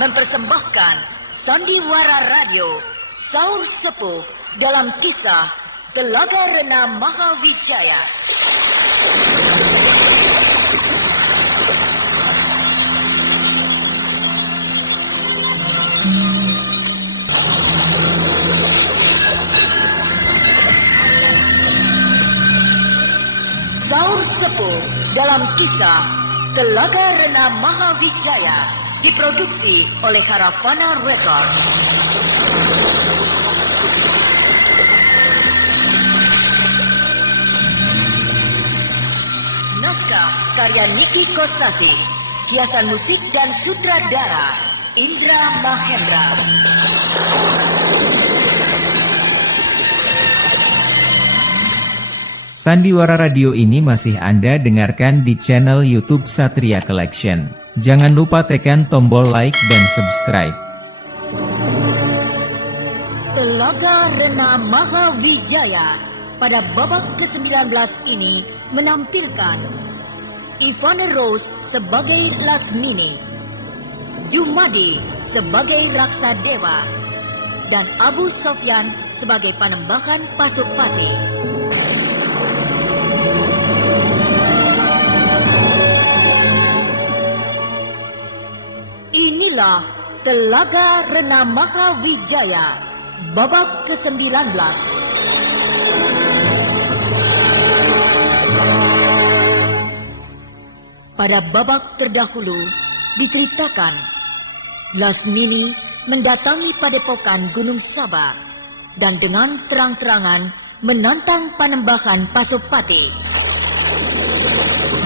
mempersembahkan Sandiwara Radio Saur Sepuh dalam kisah Telaga Rena Mahawijaya. Saur Sepuh dalam kisah Telaga Rena Mahawijaya diproduksi oleh Caravana Record. Naskah karya Niki Kosasi, hiasan musik dan sutradara Indra Mahendra. Sandiwara Radio ini masih Anda dengarkan di channel YouTube Satria Collection. Jangan lupa tekan tombol like dan subscribe. Telaga Rena Mahawijaya pada babak ke-19 ini menampilkan Ivana Rose sebagai Lasmini, Jumadi sebagai Raksa Dewa, dan Abu Sofyan sebagai Panembahan Pasupati. Inilah Telaga Rena Mahawijaya babak ke-19. Pada babak terdahulu diceritakan Lasmini mendatangi padepokan Gunung Saba dan dengan terang-terangan menantang Panembahan Pasupati.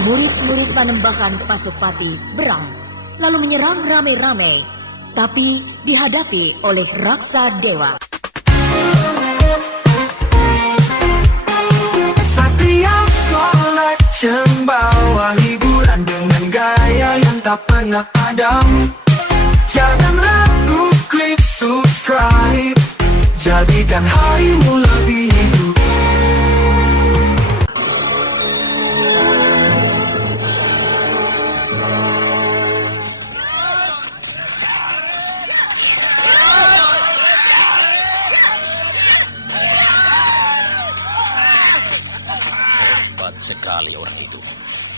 Murid-murid Panembahan Pasupati berang lalu menyerang rame-rame, tapi dihadapi oleh Raksa Dewa. Satria Collection bawa hiburan dengan gaya yang tak pernah padam. Jangan ragu, klik subscribe, jadikan harimu lebih hidup. Sekali orang itu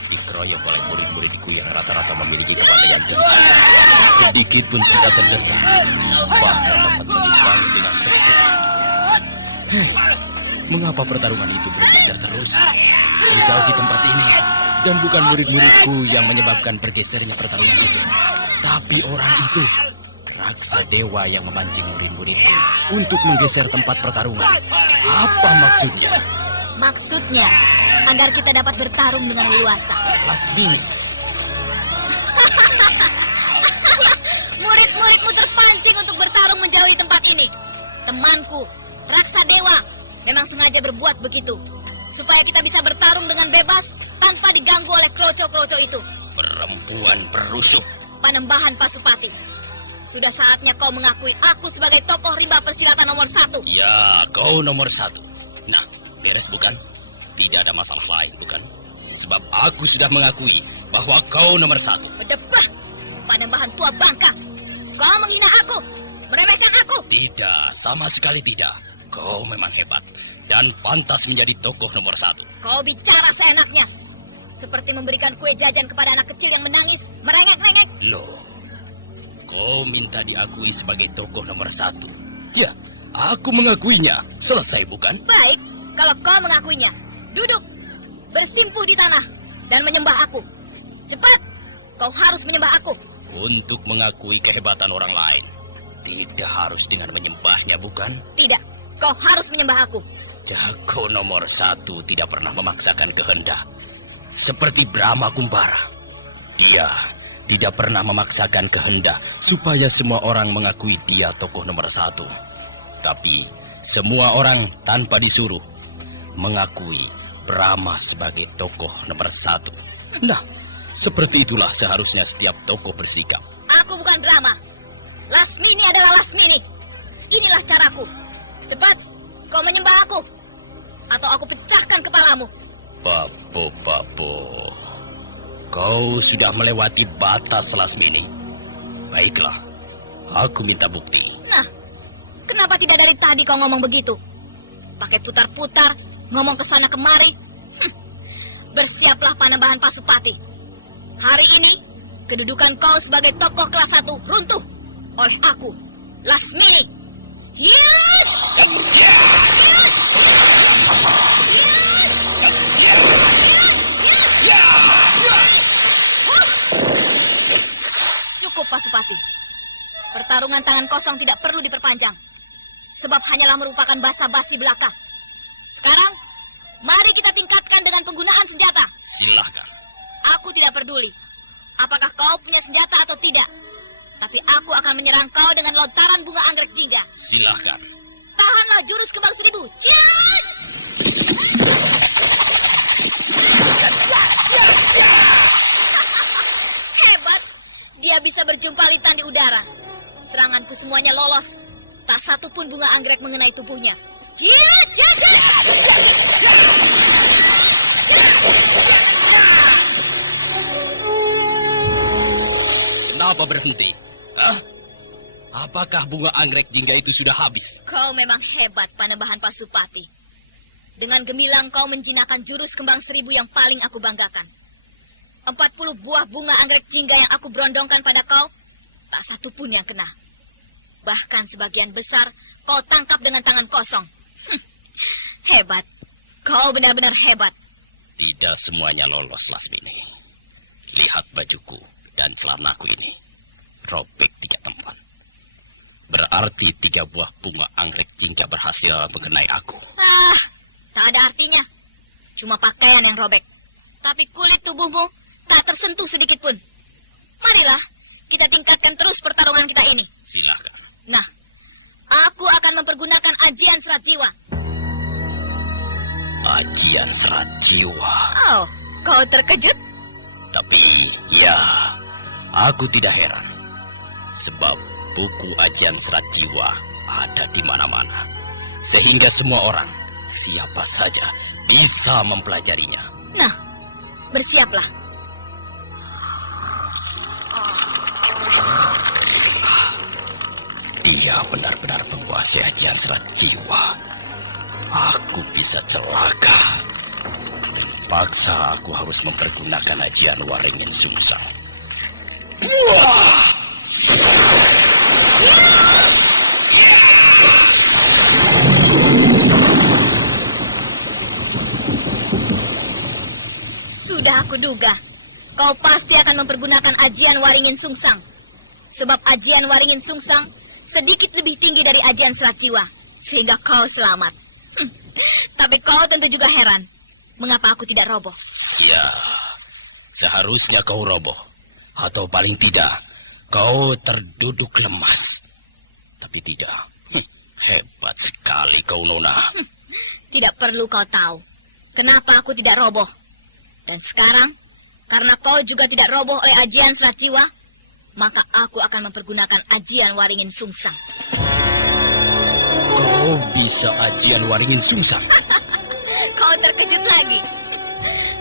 dikeroyok oleh murid-muridku yang rata-rata memiliki kepandaian tinggi. Sedikit pun tidak terdesak, bahkan dapat menyerang dengan betul. Mengapa pertarungan itu bergeser terus? Engkau di tempat ini, dan bukan murid-muridku yang menyebabkan bergesernya pertarungan itu, tapi orang itu, Raksa Dewa yang memancing murid-muridku untuk menggeser tempat pertarungan. Apa maksudnya? Maksudnya, agar kita dapat bertarung dengan leluasa. Lasmini. Murid-muridmu terpancing untuk bertarung menjauhi tempat ini. Temanku, Raksa Dewa, memang sengaja berbuat begitu, supaya kita bisa bertarung dengan bebas tanpa diganggu oleh kroco-kroco itu. Perempuan perusuh. Panembahan Pasupati, sudah saatnya kau mengakui aku sebagai tokoh rimba persilatan nomor 1. Ya, kau nomor 1. Nah, beres bukan? Tidak ada masalah lain, bukan? Sebab aku sudah mengakui bahwa kau nomor 1. Berdebah, Panembahan tua bangka. Kau menghina aku, meremehkan aku. Tidak, sama sekali tidak. Kau memang hebat dan pantas menjadi tokoh nomor 1. Kau bicara seenaknya, seperti memberikan kue jajan kepada anak kecil yang menangis, merengek-rengek. Loh, kau minta diakui sebagai tokoh nomor 1. Ya, aku mengakuinya. Selesai, bukan? Baik, kalau kau mengakuinya, duduk, bersimpuh di tanah, dan menyembah aku. Cepat, kau harus menyembah aku. Untuk mengakui kehebatan orang lain, tidak harus dengan menyembahnya, bukan? Tidak, kau harus menyembah aku. Jago nomor 1 tidak pernah memaksakan kehendak. Seperti Brahma Kumbara. Dia tidak pernah memaksakan kehendak supaya semua orang mengakui dia tokoh nomor 1. Tapi semua orang tanpa disuruh mengakui Brahma sebagai tokoh nomor 1. Nah, seperti itulah seharusnya setiap tokoh bersikap. Aku bukan Brahma. Lasmini adalah Lasmini. Inilah caraku. Cepat, kau menyembah aku, atau aku pecahkan kepalamu. Papo, kau sudah melewati batas, Lasmini. Baiklah, Aku minta bukti. Nah, kenapa tidak dari tadi kau ngomong begitu? Pakai putar-putar, ngomong ke sana kemari. Bersiaplah Panembahan Pasupati. Hari ini, kedudukan kau sebagai tokoh kelas 1 runtuh oleh aku, Lasmini. Hiat! Cukup, Pasupati. Pertarungan tangan kosong tidak perlu diperpanjang. Sebab hanyalah merupakan basa-basi belaka. Sekarang, mari kita tingkatkan dengan penggunaan senjata. Silahkan. Aku tidak peduli apakah kau punya senjata atau tidak. Tapi aku akan menyerang kau dengan lontaran bunga anggrek jingga. Silahkan. Tahanlah jurus kembang 1000. Ciat! Hebat. Dia bisa berjumpalitan di udara. Seranganku semuanya lolos. Tak satu pun bunga anggrek mengenai tubuhnya. Ciat! Ciat! Ciat! Kenapa berhenti? Hah? Apakah bunga anggrek jingga itu sudah habis? Kau memang hebat, Panembahan Pasupati. Dengan gemilang kau menjinakkan jurus kembang 1000 yang paling aku banggakan. 40 buah bunga anggrek jingga yang aku berondongkan pada kau, tak satu pun yang kena. Bahkan sebagian besar kau tangkap dengan tangan kosong. Hebat. Kau benar-benar hebat. Tidak semuanya lolos, Lasmini. Lihat bajuku dan celanaku ini. Robek 3 tempat. Berarti 3 buah bunga anggrek jingga berhasil mengenai aku. Tak ada artinya. Cuma pakaian yang robek. Tapi kulit tubuhmu tak tersentuh sedikit pun. Marilah, kita tingkatkan terus pertarungan kita ini. Silahkan. Nah, aku akan mempergunakan ajian serat jiwa. Ajian serat jiwa. Oh, kau terkejut? Tapi, ya, aku tidak heran. Sebab buku ajian serat jiwa ada di mana-mana. Sehingga semua orang, siapa saja, bisa mempelajarinya. Nah, bersiaplah. Dia benar-benar menguasai ajian serat jiwa. Aku bisa celaka. Paksa aku harus mempergunakan ajian Waringin Sungsang. Wah! Sudah aku duga, kau pasti akan mempergunakan ajian Waringin Sungsang. Sebab ajian Waringin Sungsang sedikit lebih tinggi dari ajian serat jiwa, sehingga kau selamat. Tapi kau tentu juga heran, mengapa aku tidak roboh? Ya, seharusnya kau roboh. Atau paling tidak, kau terduduk lemas. Tapi tidak. Hebat sekali kau, Nona. Tidak perlu kau tahu kenapa aku tidak roboh. Dan sekarang, karena kau juga tidak roboh oleh ajian serat jiwa, maka aku akan mempergunakan ajian Waringin Sungsang. Kau bisa ajian Waringin Sungsang? Kau terkejut lagi.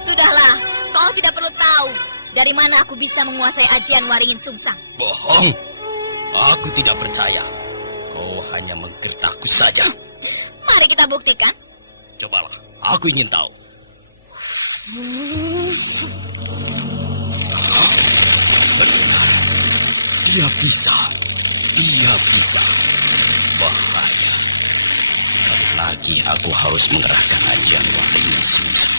Sudahlah, kau tidak perlu tahu dari mana aku bisa menguasai ajian Waringin Sungsang. Bohong. Aku tidak percaya. Kau hanya menggertakku saja. Mari kita buktikan. Cobalah, aku ingin tahu. Benar. Dia bisa. Dia bisa. Bahaya. Sekali lagi aku harus mengerahkan ajian Waringin Sungsang.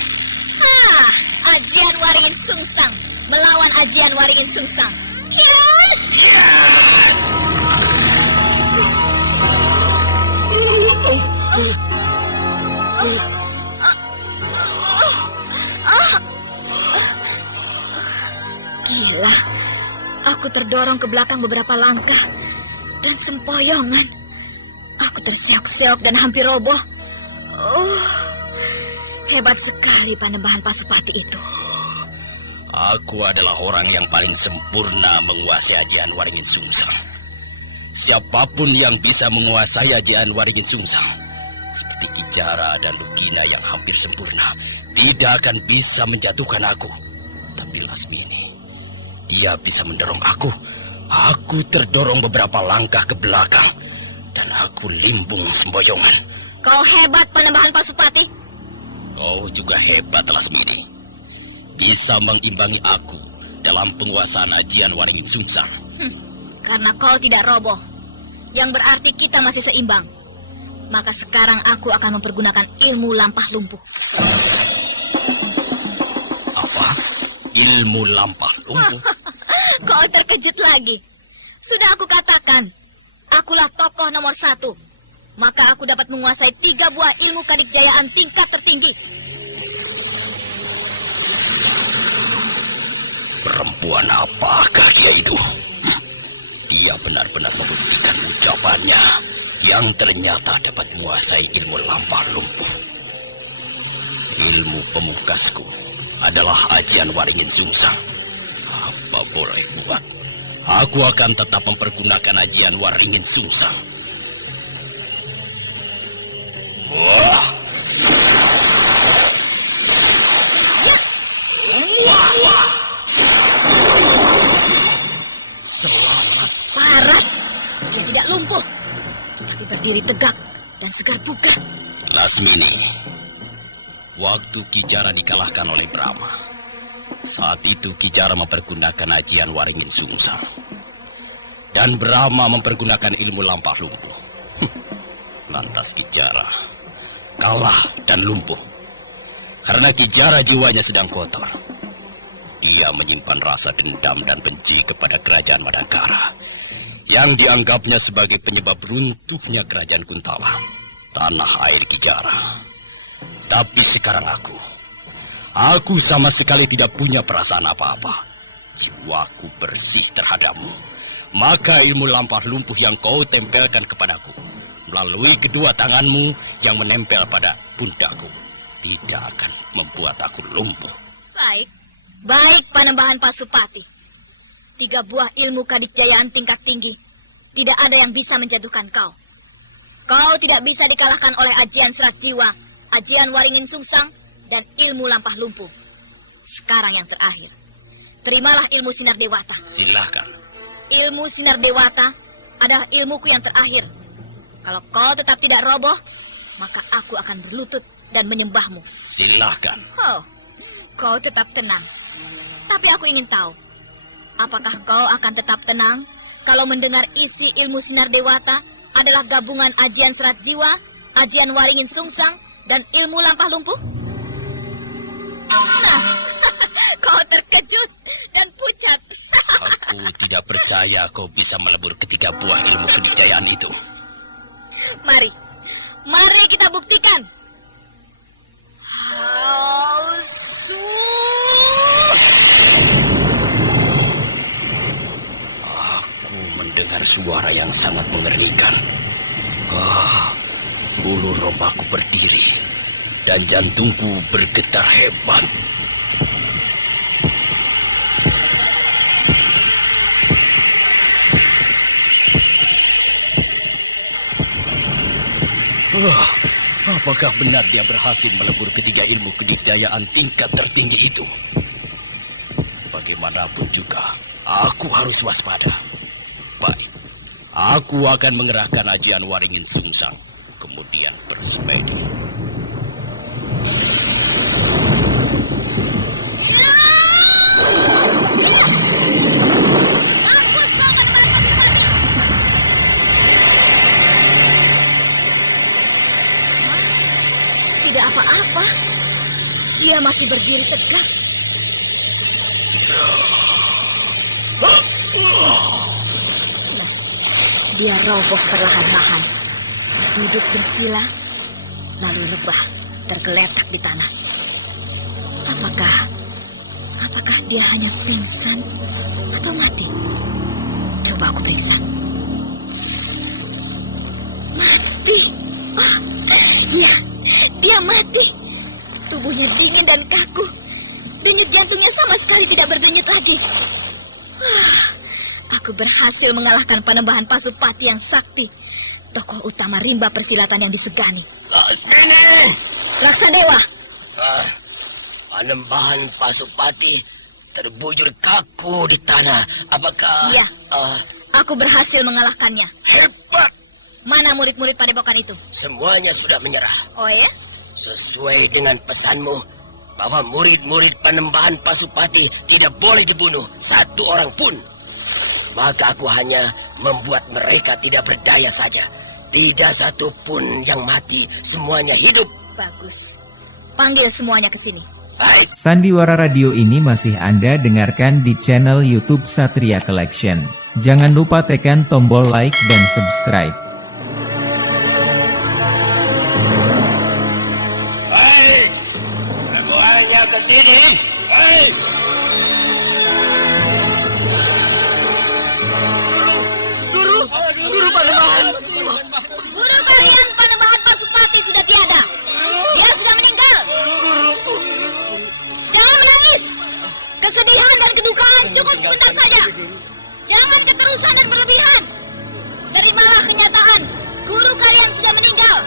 Ajian Waringin Sungsang melawan ajian Waringin Sungsang. Gila, aku terdorong ke belakang beberapa langkah dan sempoyongan. Aku terseok-seok dan hampir roboh. Hebat sekali Panembahan Pasupati itu. Aku adalah orang yang paling sempurna menguasai ajian Waringin Sungsang. Siapapun yang bisa menguasai ajian Waringin Sungsang, seperti Kijara dan Lugina yang hampir sempurna, tidak akan bisa menjatuhkan aku. Tapi Lasmini, dia bisa mendorong aku Aku terdorong beberapa langkah ke belakang dan aku limbung semboyongan. Kau hebat, Panembahan Pasupati. Kau juga hebat, Lasmini. Bisa mengimbangi aku dalam penguasaan ajian Waringin Sungsang. Karena kau tidak roboh, yang berarti kita masih seimbang. Maka sekarang aku akan mempergunakan ilmu lampah lumpuh. Apa? Ilmu lampah lumpuh? Kau terkejut lagi. Sudah aku katakan, akulah tokoh nomor 1. Maka aku dapat menguasai 3 buah ilmu kadikjayaan tingkat tertinggi. Perempuan apakah dia itu? Dia benar-benar membuktikan ucapannya yang ternyata dapat menguasai ilmu lampah lumpuh. Ilmu pemungkasku adalah ajian Waringin Sungsang. Apa boleh buat? Aku akan tetap mempergunakan ajian Waringin Sungsang. Wah! Wah! Selamat parah. Dia tidak lumpuh, tetapi berdiri tegak dan segar bugar. Lasmini, waktu Kijara dikalahkan oleh Brahma, saat itu Kijara mempergunakan ajian Waringin Sungsang. Dan Brahma mempergunakan ilmu lampah lumpuh. Lantas Kijara kalah dan lumpuh. Karena Kijara jiwanya sedang kotor. Ia menyimpan rasa dendam dan benci kepada kerajaan Madangkara yang dianggapnya sebagai penyebab runtuhnya kerajaan Kuntala, tanah air Kijara. Tapi sekarang aku sama sekali tidak punya perasaan apa-apa. Jiwaku bersih terhadapmu. Maka ilmu lampah lumpuh yang kau tempelkan kepadaku melalui kedua tanganmu yang menempel pada pundakku tidak akan membuat aku lumpuh. Baik, Panembahan Pasupati. 3 buah ilmu kadikjayaan tingkat tinggi. Tidak ada yang bisa menjatuhkan kau. Kau tidak bisa dikalahkan oleh ajian serat jiwa, ajian Waringin Sungsang, dan ilmu lampah lumpuh. Sekarang yang terakhir. Terimalah ilmu sinar dewata. Silakan. Ilmu sinar dewata adalah ilmuku yang terakhir. Kalau kau tetap tidak roboh, maka aku akan berlutut dan menyembahmu. Silakan. Oh, kau tetap tenang. Tapi aku ingin tahu, apakah kau akan tetap tenang kalau mendengar isi ilmu sinar dewata adalah gabungan ajian serat jiwa, ajian Waringin Sungsang, dan ilmu lampah lumpuh? Nah, kau terkejut dan pucat. Aku tidak percaya kau bisa melebur ketiga buah ilmu kedikjayaan itu. Mari kita buktikan. Aku mendengar suara yang sangat mengerikan. Bulu rombakku berdiri dan jantungku bergetar hebat. Apakah benar dia berhasil melebur ketiga ilmu kedikjayaan tingkat tertinggi itu? Bagaimanapun juga, aku harus waspada. Baik, aku akan mengerahkan ajian Waringin Sungsang, kemudian bersemedi. Tidak apa-apa. Dia masih berdiri tegak. Dia roboh perlahan-lahan, duduk bersila, lalu rebah, tergeletak di tanah. Apakah dia hanya pingsan atau mati? Coba aku periksa. Mati. Ya, dia mati. Tubuhnya dingin dan kaku. Denyut jantungnya sama sekali tidak berdenyut lagi. Aku berhasil mengalahkan Panembahan Pasupati yang sakti, tokoh utama rimba persilatan yang disegani. Lasmini! Raksadewa! Panembahan Pasupati terbujur kaku di tanah. Apakah... Iya. Aku berhasil mengalahkannya. Hebat. Mana murid-murid padepokan itu? Semuanya sudah menyerah. Oh ya? Sesuai dengan pesanmu, bahwa murid-murid Panembahan Pasupati tidak boleh dibunuh satu orang pun. Maka aku hanya membuat mereka tidak berdaya saja. Tidak satu pun yang mati, semuanya hidup. Bagus. Panggil semuanya ke sini. Baik. Sandiwara radio ini masih Anda dengarkan di channel YouTube Satria Collection. Jangan lupa tekan tombol like dan subscribe. Baik. Semuanya ke sini. Baik. Guru Panembahan. Guru kalian Panembahan Pasupati sudah tiada. Dia sudah meninggal. Jangan menangis. Kesedihan dan kedukaan cukup sebentar saja. Jangan keterusan dan berlebihan. Terimalah kenyataan. Guru kalian sudah meninggal.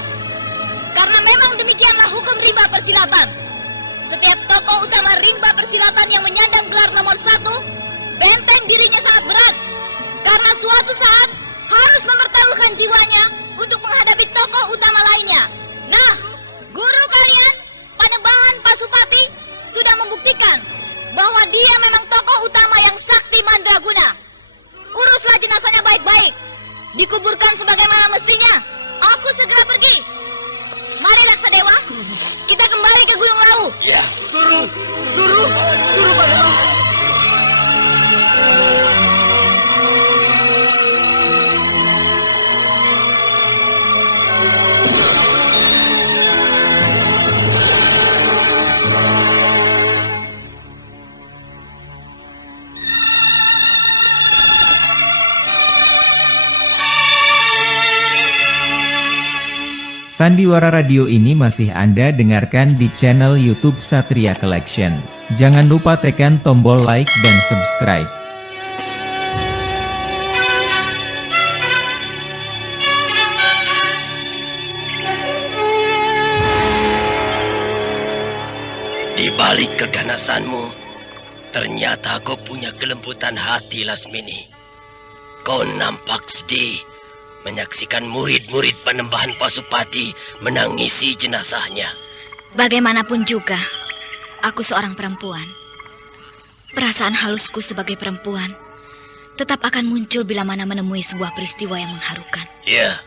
Karena memang demikianlah hukum rimba persilatan. Setiap tokoh utama rimba persilatan yang menyandang gelar nomor 1, benteng dirinya sangat berat. Karena suatu saat harus mempertaruhkan jiwanya untuk menghadapi tokoh utama lainnya. Nah, guru kalian, Panembahan Pasupati, sudah membuktikan bahwa dia memang tokoh utama yang sakti mandraguna. Uruslah jenazahnya baik-baik. Dikuburkan sebagaimana mestinya. Aku segera pergi. Mari Laksadewa, kita kembali ke Gunung Lawu. Ya. Guru Panembahan. Sandiwara radio ini masih Anda dengarkan di channel YouTube Satria Collection. Jangan lupa tekan tombol like dan subscribe. Di balik keganasanmu, ternyata kau punya kelembutan hati, Lasmini. Kau nampak sedih menyaksikan murid-murid Panembahan Pasupati menangisi jenazahnya. Bagaimanapun juga, aku seorang perempuan. Perasaan halusku sebagai perempuan tetap akan muncul bila mana menemui sebuah peristiwa yang mengharukan. Ya.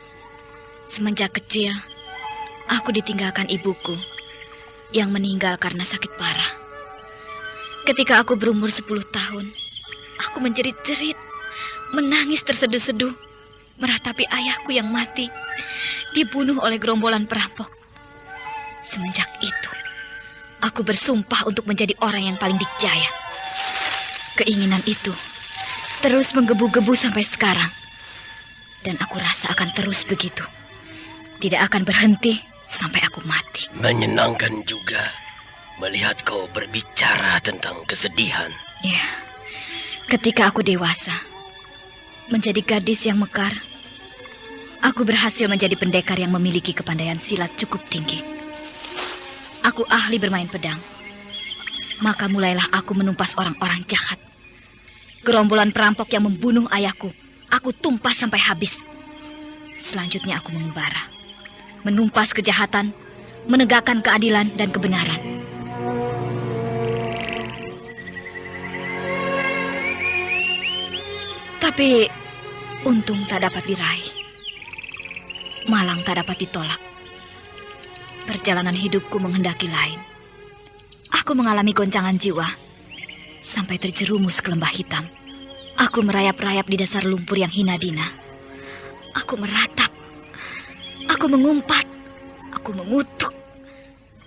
Semenjak kecil, aku ditinggalkan ibuku yang meninggal karena sakit parah. Ketika aku berumur 10 tahun, aku menjerit-jerit, menangis terseduh-seduh, meratapi ayahku yang mati, dibunuh oleh gerombolan perampok. Semenjak itu, aku bersumpah untuk menjadi orang yang paling dikjaya. Keinginan itu terus menggebu-gebu sampai sekarang. Dan aku rasa akan terus begitu. Tidak akan berhenti sampai aku mati. Menyenangkan juga melihat kau berbicara tentang kesedihan. Ya, ketika aku dewasa, menjadi gadis yang mekar, aku berhasil menjadi pendekar yang memiliki kepandaian silat cukup tinggi. Aku ahli bermain pedang. Maka mulailah aku menumpas orang-orang jahat. Gerombolan perampok yang membunuh ayahku, aku tumpas sampai habis. Selanjutnya aku mengembara, menumpas kejahatan, menegakkan keadilan dan kebenaran. Tapi untung tak dapat diraih. Malang tak dapat ditolak. Perjalanan hidupku menghendaki lain. Aku mengalami goncangan jiwa sampai terjerumus ke lembah hitam. Aku merayap-rayap di dasar lumpur yang hina dina. Aku meratap. Aku mengumpat. Aku mengutuk.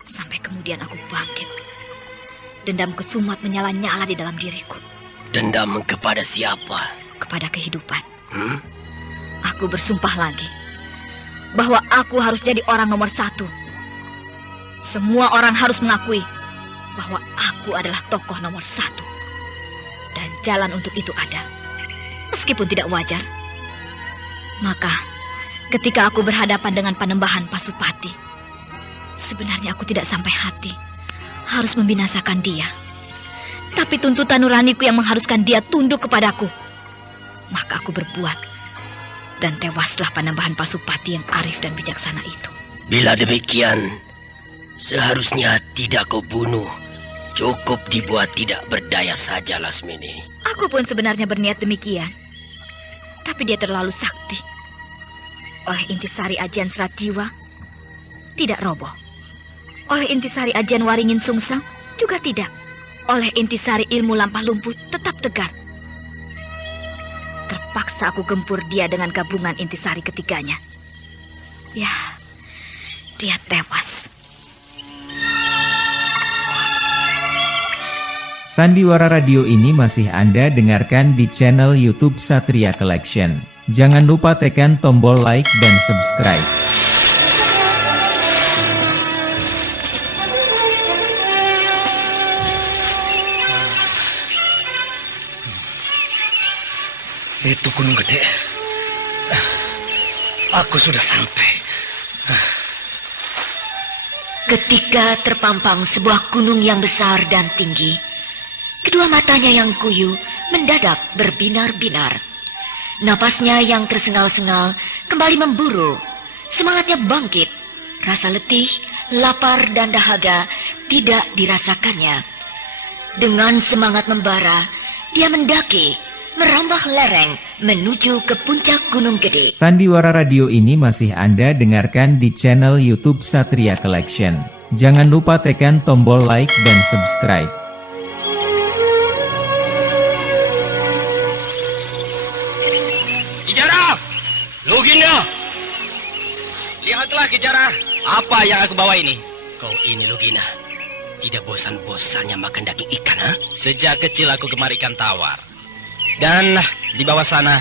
Sampai kemudian aku bangkit. Dendam kesumat menyala-nyala di dalam diriku. Dendam kepada siapa? Kepada kehidupan. Aku bersumpah lagi bahwa aku harus jadi orang nomor 1. Semua orang harus mengakui bahwa aku adalah tokoh nomor 1. Dan jalan untuk itu ada, meskipun tidak wajar. Maka ketika aku berhadapan dengan Panembahan Pasupati, sebenarnya aku tidak sampai hati harus membinasakan dia. Tapi tuntutan nuraniku yang mengharuskan dia tunduk kepadaku. Maka aku berbuat. Dan tewaslah Panembahan Pasupati yang arif dan bijaksana itu. Bila demikian, seharusnya tidak kau bunuh. Cukup dibuat tidak berdaya saja, Lasmini. Aku pun sebenarnya berniat demikian. Tapi dia terlalu sakti. Oleh intisari ajian Serat Jiwa, tidak roboh. Oleh intisari ajian Waringin Sungsang, juga tidak. Oleh intisari ilmu lampah lumpuh, tetap tegar. Terpaksa aku gempur dia dengan gabungan intisari ketiganya. Ya, dia tewas. Sandiwara Radio ini masih Anda dengarkan di channel YouTube Satria Collection. Jangan lupa tekan tombol like dan subscribe. Itu gunung gede. Aku sudah sampai. Ketika terpampang sebuah gunung yang besar dan tinggi, kedua matanya yang kuyu mendadak berbinar-binar. Napasnya yang tersengal-sengal kembali memburu. Semangatnya bangkit. Rasa letih, lapar, dan dahaga tidak dirasakannya. Dengan semangat membara, dia mendaki, merambah lereng menuju ke puncak Gunung Gede. Sandiwara Radio ini masih Anda dengarkan di channel YouTube Satria Collection. Jangan lupa tekan tombol like dan subscribe. Kijara! Lugina! Lihatlah, Kijara. Apa yang aku bawa ini? Kau ini, Lugina, tidak bosan-bosannya makan daging ikan, ha? Sejak kecil aku gemar ikan tawar. Dan di bawah sana,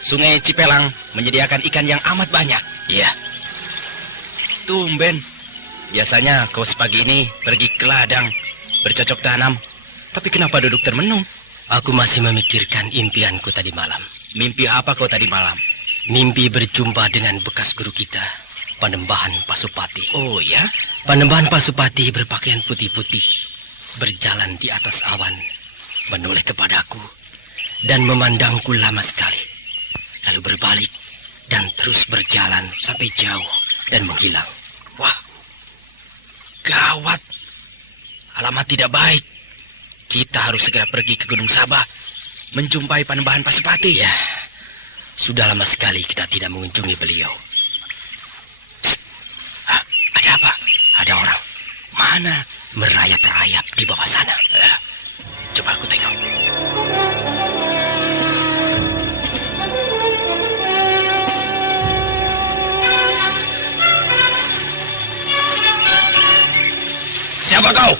Sungai Cipelang menyediakan ikan yang amat banyak. Iya. Tumben. Biasanya kau sepagi ini pergi ke ladang, bercocok tanam. Tapi kenapa duduk termenung? Aku masih memikirkan impianku tadi malam. Mimpi apa kau tadi malam? Mimpi berjumpa dengan bekas guru kita, Panembahan Pasupati. Oh ya? Panembahan Pasupati berpakaian putih-putih, berjalan di atas awan, menoleh kepadaku, dan memandangku lama sekali. Lalu berbalik dan terus berjalan sampai jauh dan menghilang. Wah, gawat. Alamat tidak baik. Kita harus segera pergi ke Gunung Sabah, menjumpai Panembahan Pasupati. Ya, sudah lama sekali kita tidak mengunjungi beliau. Hah, ada apa? Ada orang Mana? merayap-rayap di bawah sana. Coba aku tengok. Siapa kau?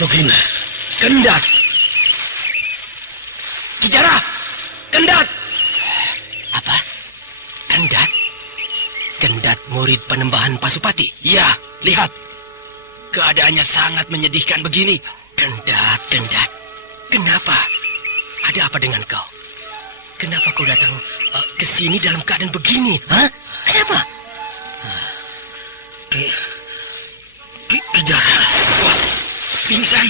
Lugina. Kendat. Kijara. Kendat. Apa? Kendat? Kendat murid Panembahan Pasupati? Ya, lihat. Keadaannya sangat menyedihkan begini. Kendat. Kenapa? Ada apa dengan kau? Kenapa kau datang ke sini dalam keadaan begini? Hah? Ada apa? Kijara. Wah, pingsan.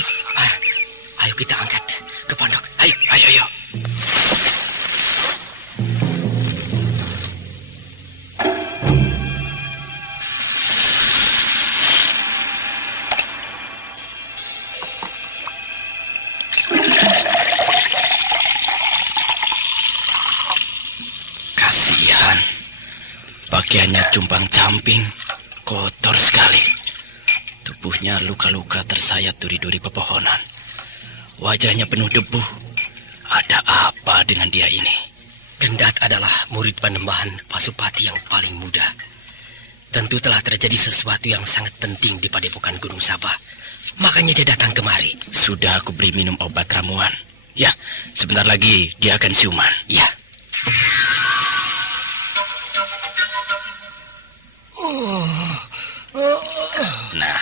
Ayo kita angkat ke pondok. Ayo. Kasihan. Pakaiannya cumpang-camping, kotor sekali. Tubuhnya luka-luka tersayat duri-duri pepohonan. Wajahnya penuh debu. Ada apa dengan dia ini? Kendat adalah murid Panembahan Pasupati yang paling muda. Tentu telah terjadi sesuatu yang sangat penting di padepokan Gunung Sabah. Makanya dia datang kemari. Sudah aku beri minum obat ramuan. Ya, sebentar lagi dia akan siuman. Ya. Nah,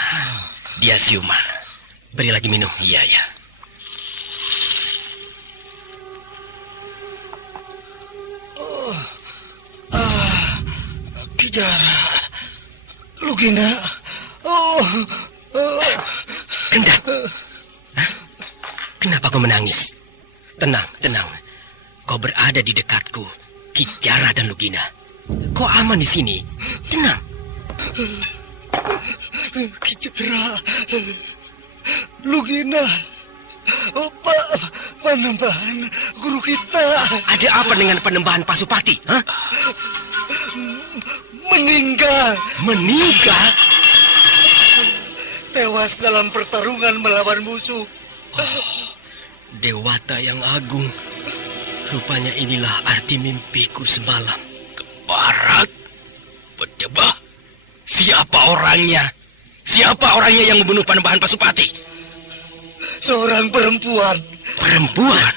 dia siuman. Beri lagi minum. Iya. Kijara. Lugina. Oh. Kendat. Hah? Kenapa kau menangis? Tenang, tenang. Kau berada di dekatku, Ki Jara dan Lugina. Kau aman di sini. Tenang. Ki Jara. Lugina. Panembahan guru kita. Ada apa dengan Panembahan Pasupati? Hah? Meninggal. Meninggal? Tewas dalam pertarungan melawan musuh. Dewata yang agung. Rupanya inilah arti mimpiku semalam. Ke barat? Berdebah? Siapa orangnya? Siapa orangnya yang membunuh Panembahan Pasupati? Seorang perempuan. Perempuan?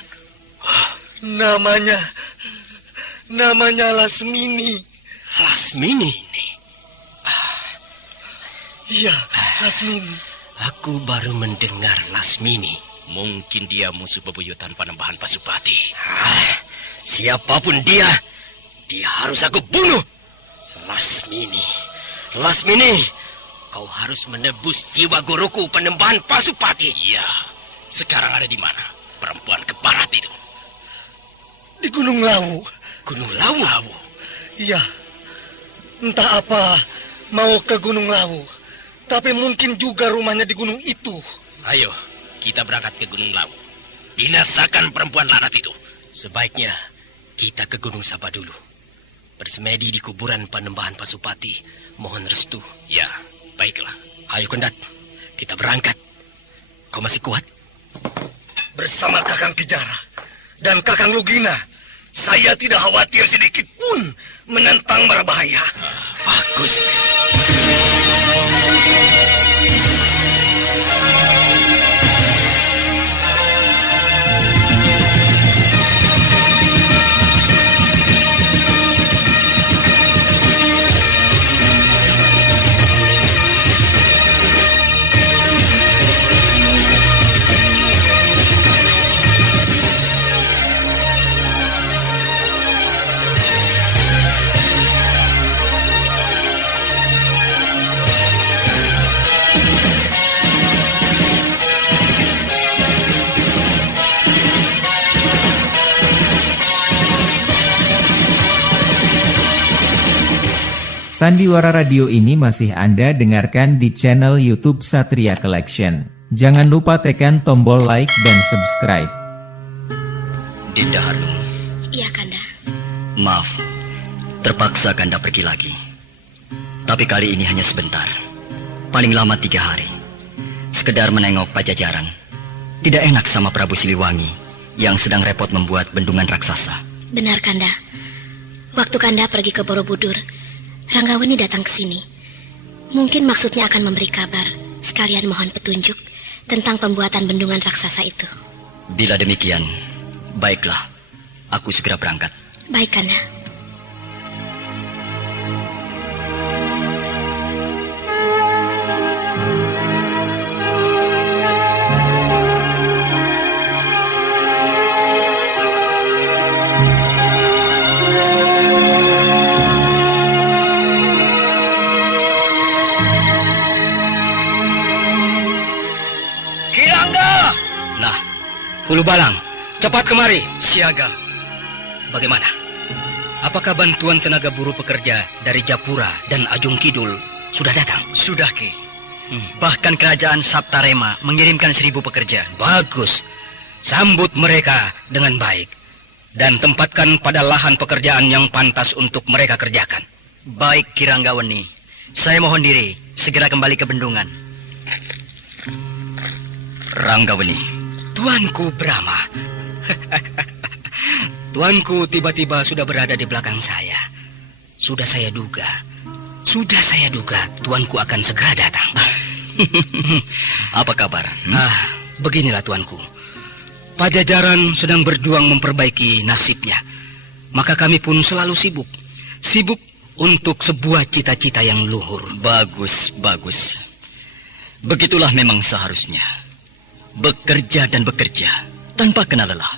Namanya Lasmini. Lasmini? Iya, Lasmini. Aku baru mendengar Lasmini. Mungkin dia musuh bebuyutan Panembahan Pasupati. Siapapun dia harus aku bunuh. Lasmini. Lasmini, kau harus menebus jiwa guruku Panembahan Pasupati. Iya. Sekarang ada di mana perempuan ke barat itu? Di Gunung Lawu. Gunung Lawu? Iya. Entah apa mau ke Gunung Lawu. Tapi mungkin juga rumahnya di gunung itu. Ayo, kita berangkat ke Gunung Lawu. Binasakan perempuan laknat itu. Sebaiknya kita ke Gunung Saba dulu. Bersemedi di kuburan Panembahan Pasupati. Mohon restu. Ya, baiklah. Ayo Kendat, kita berangkat. Kau masih kuat? Bersama Kakang Ki Jara dan Kakang Lugina, saya tidak khawatir sedikit pun menentang berbahaya. Bagus. Sandiwara Radio ini masih Anda dengarkan di channel YouTube Satria Collection. Jangan lupa tekan tombol like dan subscribe. Dinda Harlung, Iya, Kanda. maaf, terpaksa Kanda pergi lagi. Tapi kali ini hanya sebentar, paling lama 3 hari. Sekedar menengok Pajajaran. Tidak enak sama Prabu Siliwangi yang sedang repot membuat bendungan raksasa. Benar, Kanda. Waktu Kanda pergi ke Borobudur, Ranggawani datang ke sini. Mungkin maksudnya akan memberi kabar, sekalian mohon petunjuk tentang pembuatan bendungan raksasa itu. Bila demikian, baiklah, aku segera berangkat. Baik, Kanda. Hulu Balang, cepat kemari. Siaga. Bagaimana? Apakah bantuan tenaga buruh pekerja dari Japura dan Ajung Kidul sudah datang? Sudah, Ki. Bahkan kerajaan Saptarema mengirimkan 1000 pekerja. Bagus. Sambut mereka dengan baik. Dan tempatkan pada lahan pekerjaan yang pantas untuk mereka kerjakan. Baik, Ki Ranggawani. Saya mohon diri, segera kembali ke bendungan. Ranggawani. Tuanku Brahma. Tuanku tiba-tiba sudah berada di belakang saya. Sudah saya duga tuanku akan segera datang. Apa kabar? Beginilah tuanku. Pajajaran sedang berjuang memperbaiki nasibnya. Maka kami pun selalu sibuk. Sibuk untuk sebuah cita-cita yang luhur. Bagus, bagus. Begitulah memang seharusnya. Bekerja dan bekerja tanpa kenal lelah.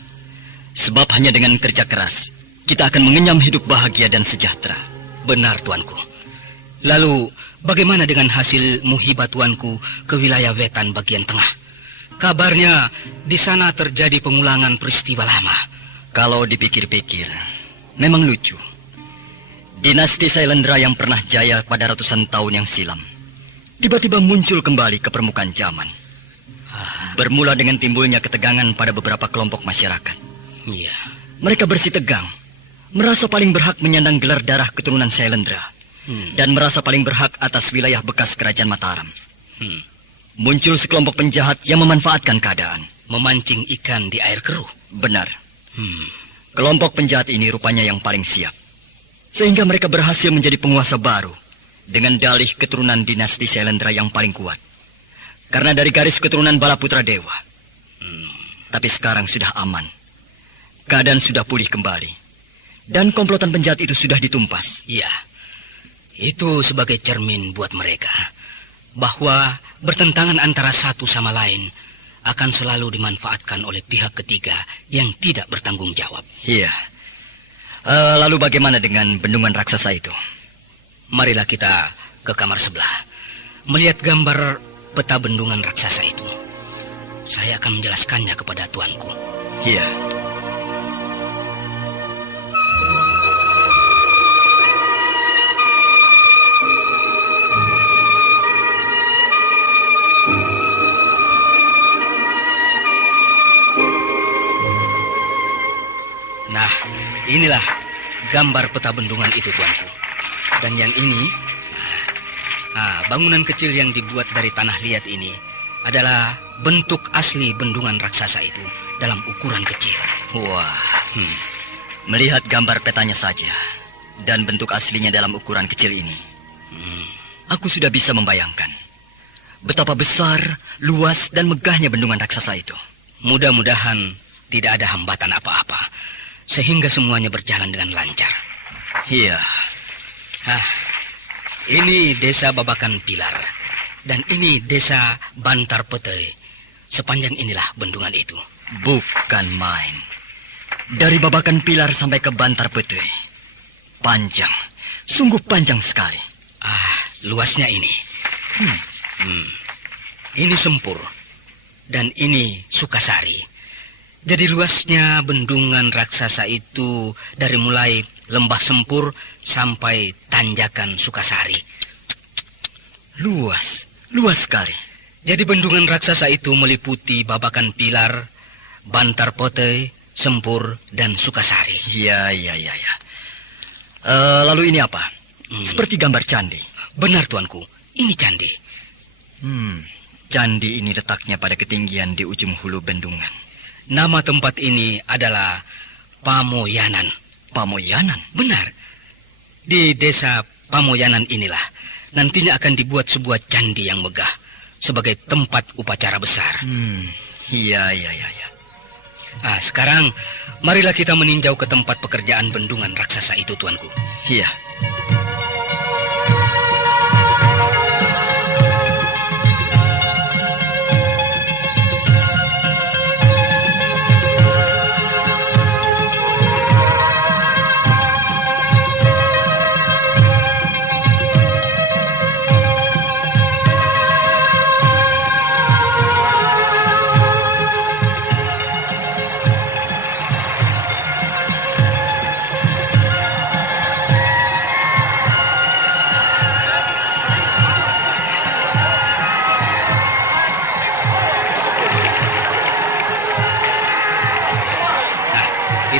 Sebab hanya dengan kerja keras kita akan mengenyam hidup bahagia dan sejahtera. Benar, tuanku. Lalu bagaimana dengan hasil muhibah tuanku ke wilayah Wetan bagian tengah? Kabarnya di sana terjadi pengulangan peristiwa lama. Kalau dipikir-pikir, memang lucu. Dinasti Sailendra yang pernah jaya pada ratusan tahun yang silam, tiba-tiba muncul kembali ke permukaan zaman. Bermula dengan timbulnya ketegangan pada beberapa kelompok masyarakat. Iya. Mereka bersih tegang, merasa paling berhak menyandang gelar darah keturunan Sailendra, dan merasa paling berhak atas wilayah bekas kerajaan Mataram. Muncul sekelompok penjahat yang memanfaatkan keadaan. Memancing ikan di air keruh. Benar. Kelompok penjahat ini rupanya yang paling siap, sehingga mereka berhasil menjadi penguasa baru dengan dalih keturunan dinasti Sailendra yang paling kuat, karena dari garis keturunan Balaputra Dewa. Tapi sekarang sudah aman. Keadaan sudah pulih kembali, dan komplotan penjahat itu sudah ditumpas. Iya, itu sebagai cermin buat mereka, bahwa bertentangan antara satu sama lain akan selalu dimanfaatkan oleh pihak ketiga yang tidak bertanggung jawab. Iya. Lalu bagaimana dengan bendungan raksasa itu? Marilah kita ke kamar sebelah, melihat gambar peta bendungan raksasa itu. Saya akan menjelaskannya kepada tuanku. Iya. Nah, inilah gambar peta bendungan itu, tuanku. Dan yang ini, bangunan kecil yang dibuat dari tanah liat ini adalah bentuk asli bendungan raksasa itu dalam ukuran kecil. Wah, melihat gambar petanya saja dan bentuk aslinya dalam ukuran kecil ini, aku sudah bisa membayangkan betapa besar, luas, dan megahnya bendungan raksasa itu. Mudah-mudahan tidak ada hambatan apa-apa, sehingga semuanya berjalan dengan lancar. Iya. Ini desa Babakan Pilar, dan ini desa Bantar Petei. Sepanjang inilah bendungan itu. Bukan main. Dari Babakan Pilar sampai ke Bantar Petei. Panjang, sungguh panjang sekali. Luasnya ini. Ini Sempur, dan ini Sukasari. Jadi luasnya bendungan raksasa itu dari mulai Lembah Sempur sampai Tanjakan Sukasari. Luas sekali. Jadi bendungan raksasa itu meliputi Babakan Pilar, Bantar Petei, Sempur, dan Sukasari. Iya. Lalu ini apa? Seperti gambar candi. Benar, tuanku. Ini candi. Candi ini letaknya pada ketinggian di ujung hulu bendungan. Nama tempat ini adalah Pamoyanan. Pamoyanan? Benar. Di desa Pamoyanan inilah nantinya akan dibuat sebuah candi yang megah sebagai tempat upacara besar. Iya. Sekarang marilah kita meninjau ke tempat pekerjaan bendungan raksasa itu, tuanku. Iya.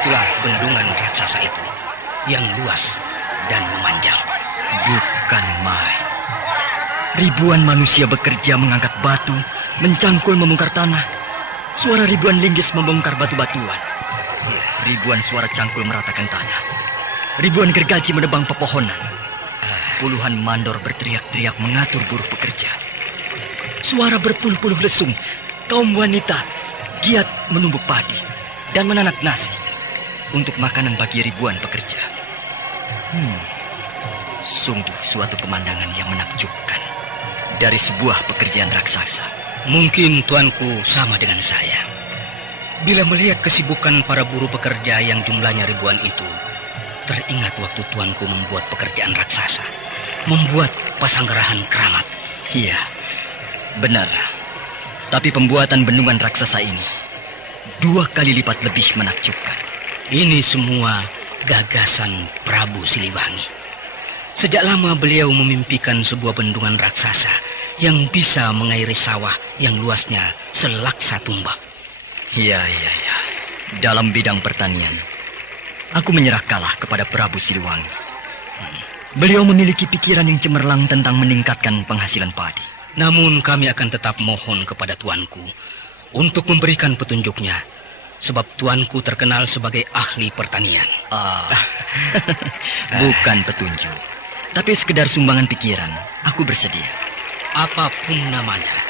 Itulah bendungan raksasa itu yang luas dan memanjang. Bukan main. Ribuan manusia bekerja mengangkat batu, mencangkul membongkar tanah. Suara ribuan linggis membongkar batu-batuan. Ribuan suara cangkul meratakan tanah. Ribuan gergaji menebang pepohonan. Puluhan mandor berteriak-teriak mengatur buruh pekerja. Suara berpuluh-puluh lesung. Kaum wanita giat menumbuk padi dan menanak nasi untuk makanan bagi ribuan pekerja. Sungguh suatu pemandangan yang menakjubkan dari sebuah pekerjaan raksasa. Mungkin tuanku sama dengan saya. Bila melihat kesibukan para buruh pekerja yang jumlahnya ribuan itu, teringat waktu tuanku membuat pekerjaan raksasa, membuat pasanggerahan keramat. Iya, benar. Tapi pembuatan bendungan raksasa ini 2 kali lipat lebih menakjubkan. Ini semua gagasan Prabu Siliwangi. Sejak lama beliau memimpikan sebuah bendungan raksasa yang bisa mengairi sawah yang luasnya selaksa tumbak. Iya. Dalam bidang pertanian, aku menyerah kalah kepada Prabu Siliwangi. Beliau memiliki pikiran yang cemerlang tentang meningkatkan penghasilan padi. Namun kami akan tetap mohon kepada tuanku untuk memberikan petunjuknya, sebab tuanku terkenal sebagai ahli pertanian. Bukan petunjuk, tapi sekedar sumbangan pikiran. Aku bersedia. Apapun namanya,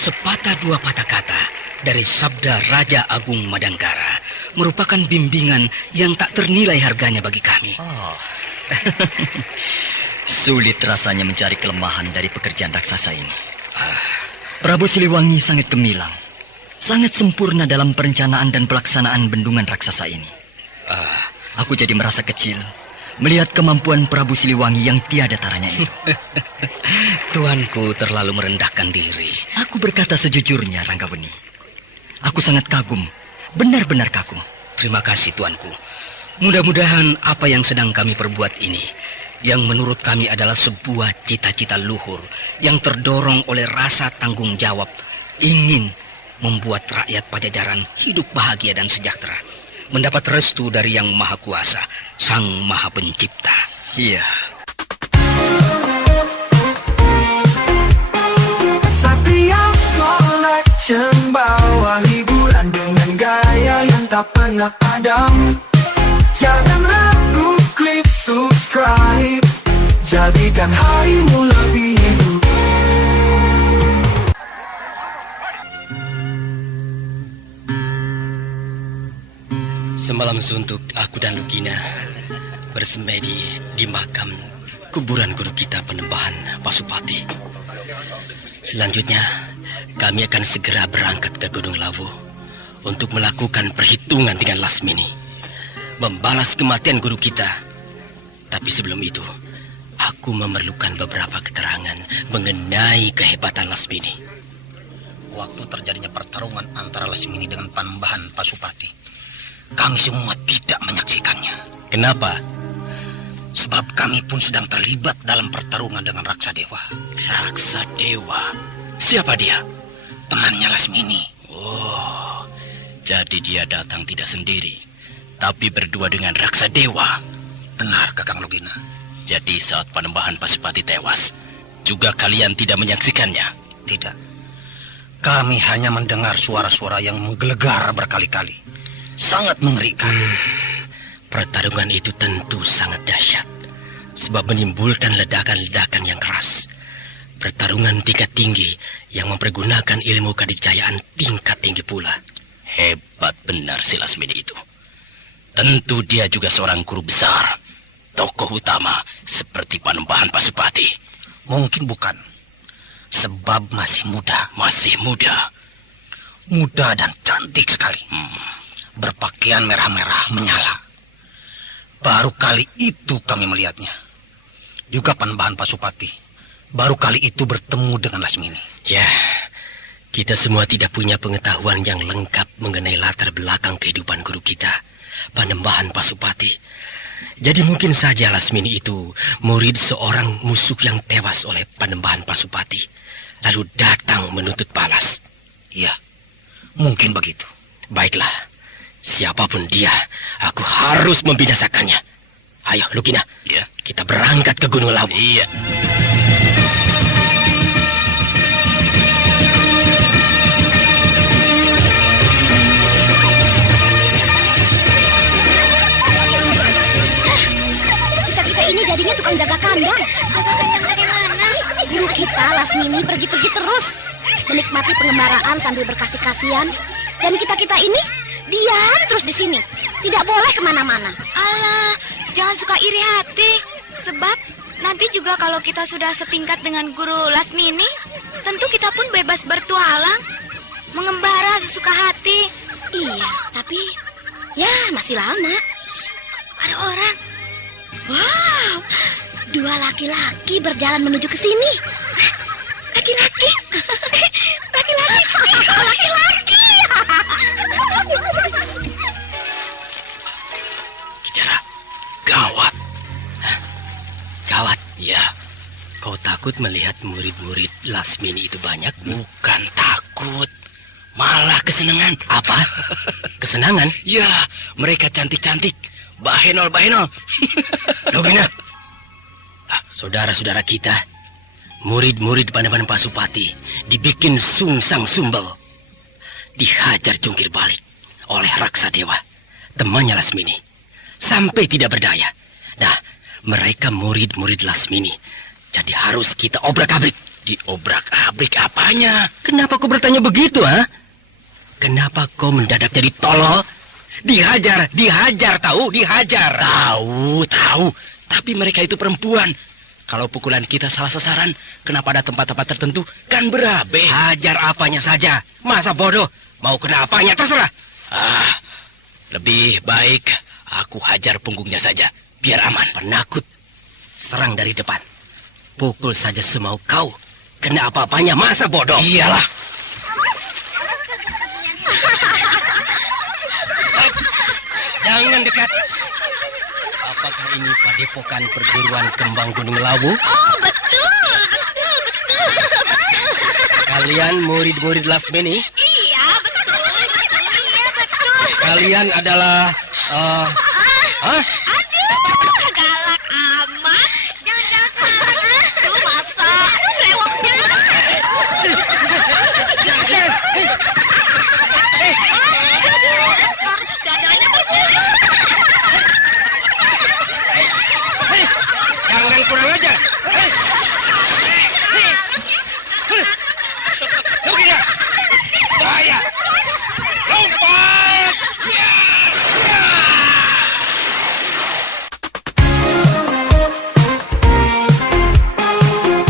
sepatah dua patah kata dari sabda Raja Agung Madangkara merupakan bimbingan yang tak ternilai harganya bagi kami. Sulit rasanya mencari kelemahan dari pekerjaan raksasa ini. Prabu Siliwangi sangat gemilang, sangat sempurna dalam perencanaan dan pelaksanaan bendungan raksasa ini. Aku jadi merasa kecil melihat kemampuan Prabu Siliwangi yang tiada taranya itu. Tuanku terlalu merendahkan diri. Aku berkata sejujurnya, Ranggaweni. Aku sangat kagum, benar-benar kagum. Terima kasih, tuanku. Mudah-mudahan apa yang sedang kami perbuat ini, yang menurut kami adalah sebuah cita-cita luhur yang terdorong oleh rasa tanggung jawab, ingin membuat rakyat Pajajaran hidup bahagia dan sejahtera, mendapat restu dari Yang Maha Kuasa, Sang Maha Pencipta. Iya. Satria Collection bawa hiburan dengan gaya yang tak pernah padam. Jangan ragu, klik subscribe, jadikan harimu lebih hidup. Semalam suntuk aku dan Lugina bersemedi di makam kuburan guru kita Panembahan Pasupati. Selanjutnya kami akan segera berangkat ke Gunung Lawu untuk melakukan perhitungan dengan Lasmini, membalas kematian guru kita. Tapi sebelum itu, aku memerlukan beberapa keterangan mengenai kehebatan Lasmini. Waktu terjadinya pertarungan antara Lasmini dengan Panembahan Pasupati, kami semua tidak menyaksikannya. Kenapa? Sebab kami pun sedang terlibat dalam pertarungan dengan Raksa Dewa. Raksa Dewa? Siapa dia? Temannya Lasmini. Oh, jadi dia datang tidak sendiri, tapi berdua dengan Raksa Dewa. Benar, Kakang Lugina. Jadi saat Panembahan Pasupati tewas, juga kalian tidak menyaksikannya? Tidak. Kami hanya mendengar suara-suara yang menggelegar berkali-kali. Sangat mengerikan. Pertarungan itu tentu sangat dahsyat, sebab menimbulkan ledakan-ledakan yang keras. Pertarungan tingkat tinggi yang mempergunakan ilmu kadijayaan tingkat tinggi pula. Hebat benar si Lasmini itu. Tentu dia juga seorang guru besar, tokoh utama seperti Panembahan Pasupati. Mungkin bukan, sebab masih muda. Masih muda? Muda dan cantik sekali. Berpakaian merah-merah menyala. Baru kali itu kami melihatnya. Juga Panembahan Pasupati baru kali itu bertemu dengan Lasmini. Ya, kita semua tidak punya pengetahuan yang lengkap mengenai latar belakang kehidupan guru kita, Panembahan Pasupati. Jadi mungkin saja Lasmini itu murid seorang musuh yang tewas oleh Panembahan Pasupati, lalu datang menuntut balas. Iya, mungkin begitu. Baiklah, siapapun dia, aku harus membinasakannya. Ayo, Lugina, ya, kita berangkat ke Gunung Lawu. Iya. Ini jadinya tukang jaga kandang. Jaga kandang dari mana? Guru kita, Lasmini, pergi-pergi terus, menikmati pengembaraan sambil berkasih-kasihan. Dan kita-kita ini diam terus di sini, tidak boleh kemana-mana. Alah, jangan suka iri hati. Sebab nanti juga kalau kita sudah setingkat dengan guru Lasmini, tentu kita pun bebas bertualang, mengembara sesuka hati. Iya, tapi ya masih lama. Shh, ada orang. Wow, Dua laki-laki berjalan menuju ke sini. Laki-laki. Laki-laki. Laki-laki. Kijara, gawat. Hah? Gawat? Ya. Kau takut melihat murid-murid Lasmini itu banyak? Bukan takut, malah kesenangan. Apa? Kesenangan? Ya, mereka cantik-cantik. Bahenol, bahenol. Logina. Saudara-saudara kita, murid-murid Panembahan Pasupati dibikin sungsang sumbel. Dihajar jungkir balik oleh Raksa Dewa, temannya Lasmini. Sampai tidak berdaya. Nah, mereka murid-murid Lasmini. Jadi harus kita obrak-abrik. Diobrak-abrik apanya? Kenapa kau bertanya begitu, ha? Kenapa kau mendadak jadi tolol? Dihajar, tahu, dihajar. Tahu. Tapi mereka itu perempuan. Kalau pukulan kita salah sasaran, kena pada tempat-tempat tertentu, kan berabe. Hajar apanya saja. Masa bodoh? Mau kena apanya, terserah. Lebih baik aku hajar punggungnya saja, biar aman. Penakut. Serang dari depan. Pukul saja semau kau. Kena apa-apanya, masa bodoh? Iyalah. Jangan dekat. Apakah ini padepokan perguruan Kembang Gunung Lawu? Oh, betul. Kalian murid-murid Lasmini? Iya, betul. Iya, betul. Kalian adalah... Aduh, galak amat. Jangan itu masa rewoknya. Dadanya terbunuh. Jangan kurang ajar. Logina, bahaya. Lompat.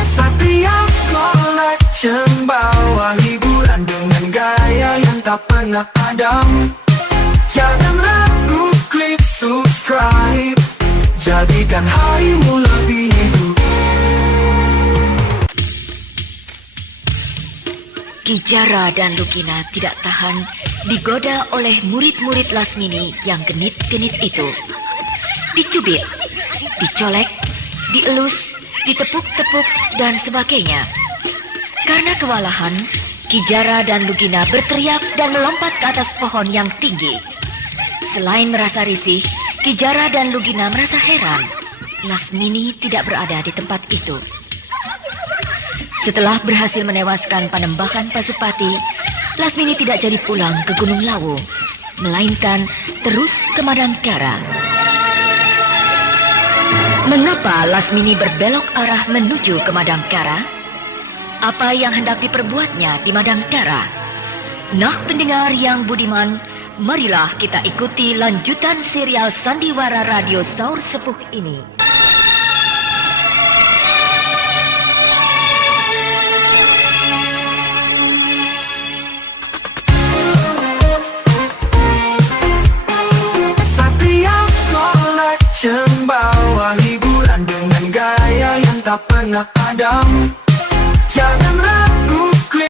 Satria Collection bawa hiburan dengan gaya yang tak pernah padam. Jangan ragu, klik subscribe. Jadikan harimu lebih hidup. Kijara dan Lugina tidak tahan digoda oleh murid-murid Lasmini yang genit-genit itu. Dicubit, dicolek, dielus, ditepuk-tepuk, dan sebagainya. Karena kewalahan, Kijara dan Lugina berteriak dan melompat ke atas pohon yang tinggi. Selain merasa risih, Kijara dan Lugina merasa heran. Lasmini tidak berada di tempat itu. Setelah berhasil menewaskan Panembahan Pasupati, Lasmini tidak jadi pulang ke Gunung Lawu, melainkan terus ke Madangkara. Mengapa Lasmini berbelok arah menuju ke Madangkara? Apa yang hendak diperbuatnya di Madangkara? Nah, pendengar yang budiman, marilah kita ikuti lanjutan serial Sandiwara Radio Saur Sepuh ini. Satria Collection bawa hiburan dengan gaya yang tak pernah padam.